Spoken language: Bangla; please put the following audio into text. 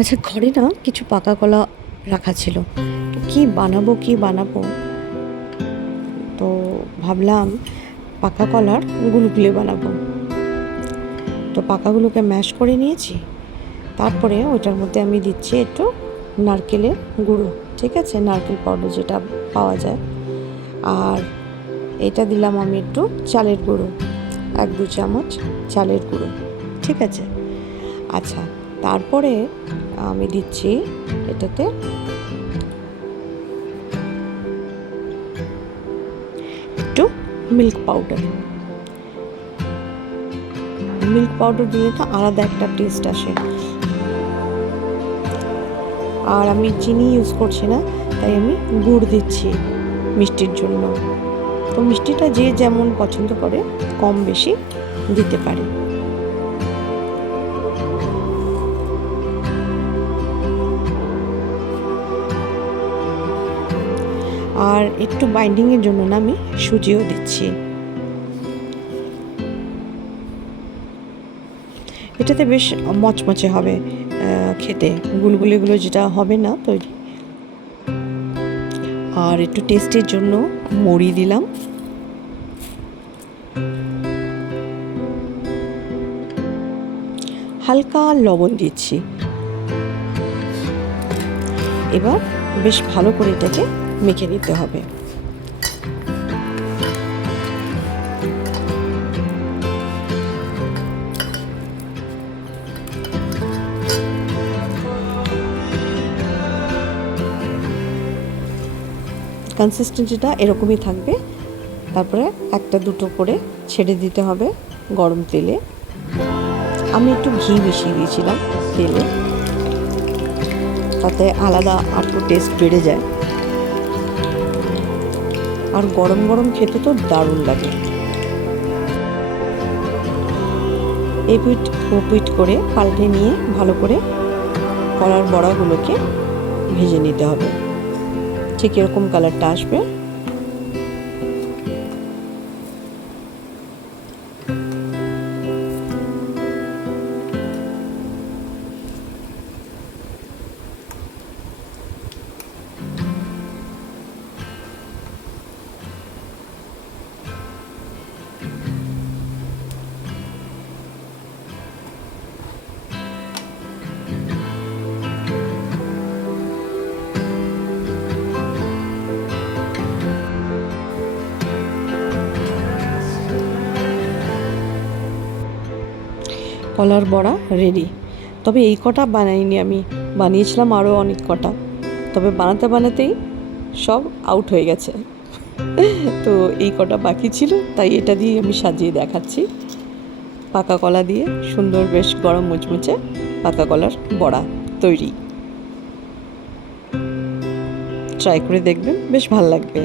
আচ্ছা, ঘরে না কিছু পাকা কলা রাখা ছিল। তো কী বানাবো, তো ভাবলাম পাকা কলার গুলগুলি বানাবো। তো পাকাগুলোকে ম্যাশ করে নিয়েছি। তারপরে ওইটার মধ্যে আমি দিচ্ছি একটু নারকেলের গুঁড়ো, ঠিক আছে, নারকেল পাউডার যেটা পাওয়া যায়। আর এটা দিলাম আমি একটু চালের গুঁড়ো, 1-2 চামচ চালের গুঁড়ো, ঠিক আছে। আচ্ছা, তারপরে আমি দিচ্ছি এটাতে একটু মিল্ক পাউডার। মিল্ক পাউডার দিলে তো আলাদা একটা টেস্ট আসে। আর আমি চিনি ইউজ করছি না, তাই আমি গুড় দিচ্ছি মিষ্টির জন্য। তো মিষ্টিটা যে যেমন পছন্দ করে কম বেশি দিতে পারে। আর একটু বাইন্ডিংয়ের জন্য না আমি সুজিও দিচ্ছি। এটাতে বেশ মচমচে হবে খেতে, গুলগুলিগুলো যেটা হবে না তৈরি। আর একটু টেস্টের জন্য মড়ি দিলাম। হালকা লবণ দিচ্ছি। এবার বেশ ভালো করে এটাকে মেখে নিতে হবে। কনসিস্টেন্সিটা এরকমই থাকবে। তারপরে 1-2 করে ছেড়ে দিতে হবে গরম তেলে। আমি একটু ঘি মিশিয়ে দিয়েছিলাম তেলে, তাতে আলাদা আর একটু টেস্ট বেড়ে যায়। আর গরম গরম খেতে তো দারুণ লাগে। এপিট ওপিট করে পাল্টে নিয়ে ভালো করে কলার বড়াগুলোকে ভেজে নিতে হবে। ঠিক এরকম কালারটা আসবে। কলার বড়া রেডি। তবে এই কটা বানাইনি আমি, বানিয়েছিলাম আরও অনেক কটা। তবে বানাতে বানাতেই সব আউট হয়ে গেছে। তো এই কটা বাকি ছিল, তাই এটা দিয়ে আমি সাজিয়ে দেখাচ্ছি। পাকা কলা দিয়ে সুন্দর বেশ গরম মুচমুচে পাকা কলার বড়া তৈরি। ট্রাই করে দেখবেন, বেশ ভালো লাগবে।